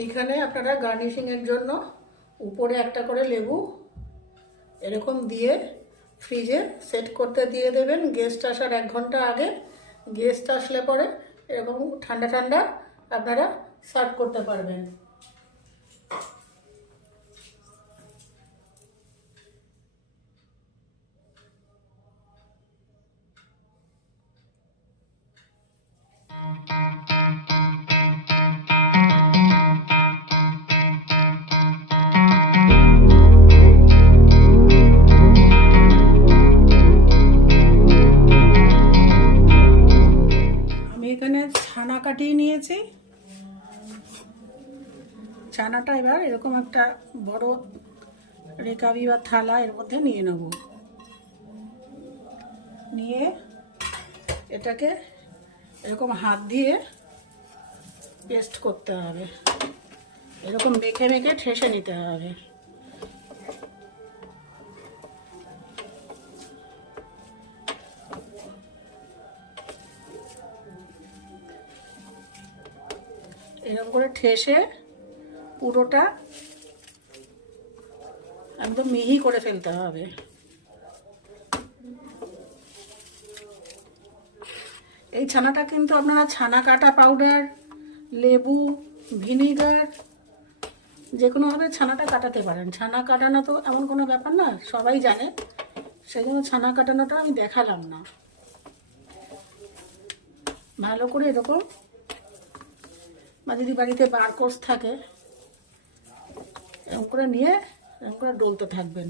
এইখানে আপনারা গার্নিশিংয়ের জন্য উপরে একটা করে লেবু এরকম দিয়ে ফ্রিজে সেট করতে দিয়ে দেবেন। গেস্ট আসার এক ঘণ্টা আগে। গেস্ট আসলে পরে এরকম ঠান্ডা ঠান্ডা আপনারা সার্ভ করতে পারবেন। কাটিয়ে নিয়েছি। ছানাটা এবার এরকম একটা বড় রেকাবি বা থালা এর মধ্যে নিয়ে নেব। নিয়ে এটাকে এরকম হাত দিয়ে পেস্ট করতে হবে। এরকম মেখে মেখে ঠেসে নিতে হবে। এরকম করে ঠেসে পুরোটা একদম মিহি করে ফেলতে হবে। এই ছানাটা কিন্তু আপনারা ছানা কাটা পাউডার লেবু, ভিনিগার যে কোনোভাবে ছানাটা কাটাতে পারেন। ছানা কাটানো তো এমন কোনো ব্যাপার না, সবাই জানে। সেই জন্য ছানা কাটানোটা আমি দেখালাম না। ভালো করে এরকম বা যদি বাড়িতে বারকোস থাকে, এরকম করে নিয়ে, এরকম করে ডলতে থাকবেন।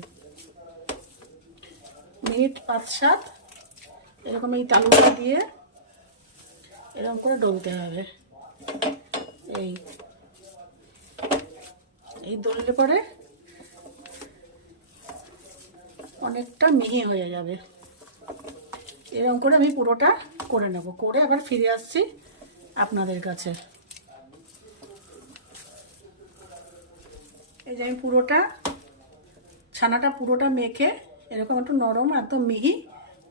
মিনিট পাঁচ সাত, এরকম এই তালুটা দিয়ে এরকম করে ডলতে হবে। এই এই দললে পরে অনেকটা মিহি হয়ে যাবে। এরকম করে আমি পুরোটা করে নেব। করে আবার ফিরে আসছি আপনাদের কাছে। এই যে আমি পুরোটা, ছানাটা পুরোটা মেখে এরকম একটু নরম একদম মিহি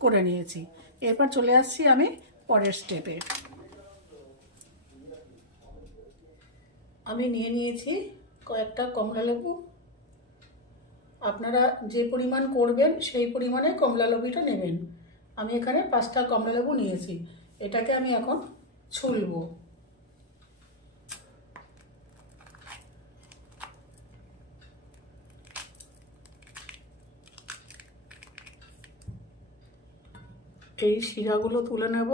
করে নিয়েছি। এরপর চলে আসছি আমি পরের স্টেপে আমি নিয়ে নিয়েছি কয়েকটা কমলা লেবু। আপনারা যে পরিমাণ করবেন সেই পরিমাণে কমলা লেবুটা নেবেন। আমি এখানে পাঁচটা কমলা লেবু নিয়েছি। এটাকে আমি এখন ছুলবো। এই শিরাগুলো তুলে নেব।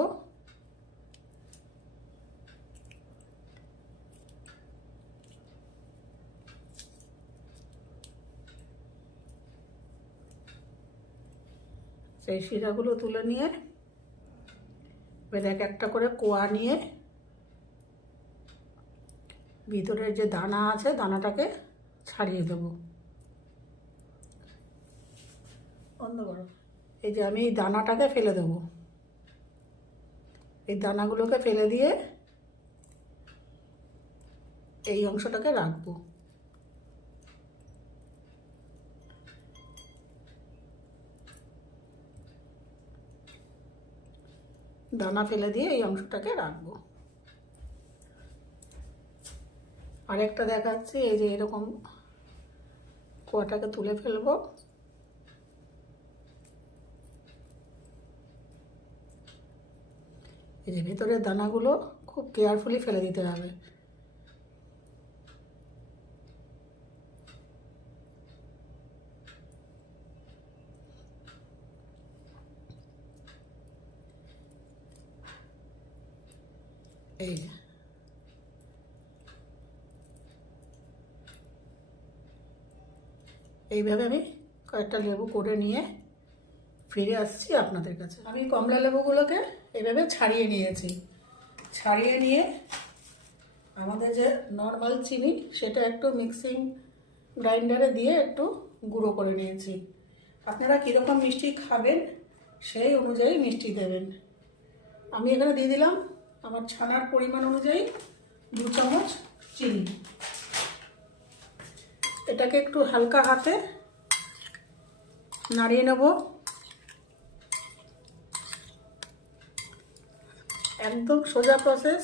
সেই শিরাগুলো তুলে নিয়ে এবার এক একটা করে কোয়া নিয়ে ভিতরের যে দানা আছে, দানাটাকে ছাড়িয়ে দেবো। বন্ধ করো। এই যে আমি এই দানাটাকে ফেলে দেবো। এই দানাগুলোকে ফেলে দিয়ে এই অংশটাকে রাখব। দানা ফেলে দিয়ে এই অংশটাকে রাখব। আরেকটা দেখাচ্ছি, এই যে এরকম কোয়াটাকে তুলে ফেলব। এই যে ভেতরের দানাগুলো খুব কেয়ারফুলি ফেলে দিতে হবে। এই যে। এইভাবে আমি কয়েকটা লেবু করে নিয়ে ফিরে আসছি আপনাদের কাছে। আমি কমলা লেবুগুলোকে এভাবে ছাড়িয়ে নিয়েছি। ছাড়িয়ে নিয়ে আমাদের যে নর্মাল চিনি, সেটা একটু মিক্সিং গ্রাইন্ডারে দিয়ে একটু গুঁড়ো করে নিয়েছি। আপনারা কীরকম মিষ্টি খাবেন, সেই অনুযায়ী মিষ্টি দেবেন। আমি এখানে দিয়ে দিলাম আমার ছানার পরিমাণ অনুযায়ী দু চামচ চিনি। এটাকে একটু হালকা হাতে নাড়িয়ে নেব। একদম সোজা প্রসেস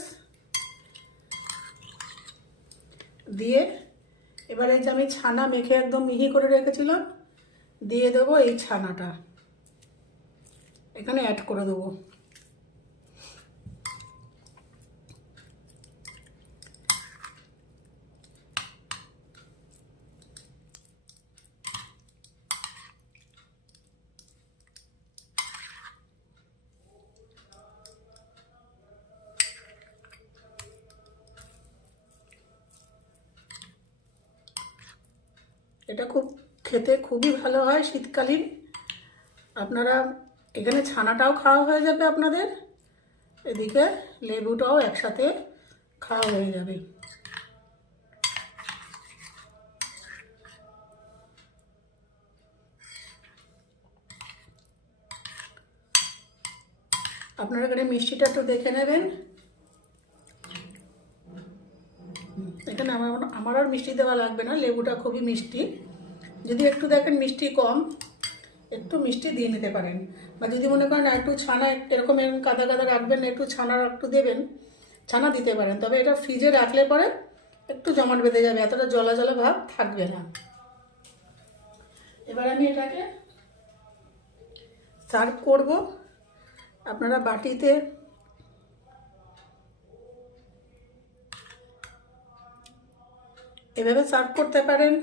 দিয়ে এবার এই যে আমি ছানা মেখে একদম মিহি করে রেখেছিলাম, দিয়ে দেবো এই ছানাটা। এখানে অ্যাড করে দেবো। এটা খুব খেতে খুবই ভালো হয় শীতকালীন। আপনারা এখানে ছানাটাও খাওয়া হয়ে যাবে আপনাদের। এদিকে লেবুটাও একসাথে খাওয়া হয়ে যাবে। আপনারা এখানে মিষ্টিটা একটু দেখে নেবেন। এখানে আমার আমার আর মিষ্টি দেওয়া লাগবে না, লেবুটা খুবই মিষ্টি। যদি একটু দেখেন মিষ্টি কম, একটু মিষ্টি দিয়ে নিতে পারেন। বা যদি মনে করেন একটু ছানা, এরকম এরকম কাদা কাদা রাখবেন, একটু ছানা একটু দেবেন, ছানা দিতে পারেন। তবে এটা ফ্রিজে রাখলে পরে একটু জমাট বেঁধে যাবে, এতটা জলা জলা ভাব থাকবে না। এবার আমি এটাকে সার্ভ করব। আপনারা বাটিতে এভাবে সার্ভ করতে পারেন।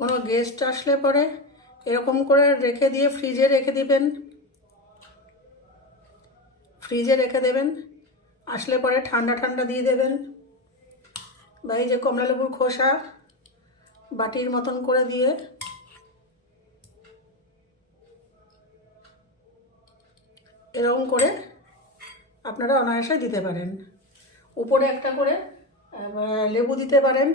কোনো গেস্ট আসলে পরে এরকম করে রেখে দিয়ে ফ্রিজে রেখে দিবেন। ফ্রিজে রেখে দেবেন। আসলে পরে ঠান্ডা ঠান্ডা দিয়ে দেবেন। বা এই যে কমলা লেবুর খোসা বাটির মতন করে দিয়ে এরকম করে আপনারা অনায়াসে দিতে পারেন। উপরে একটা করে লেবু দিতে পারেন।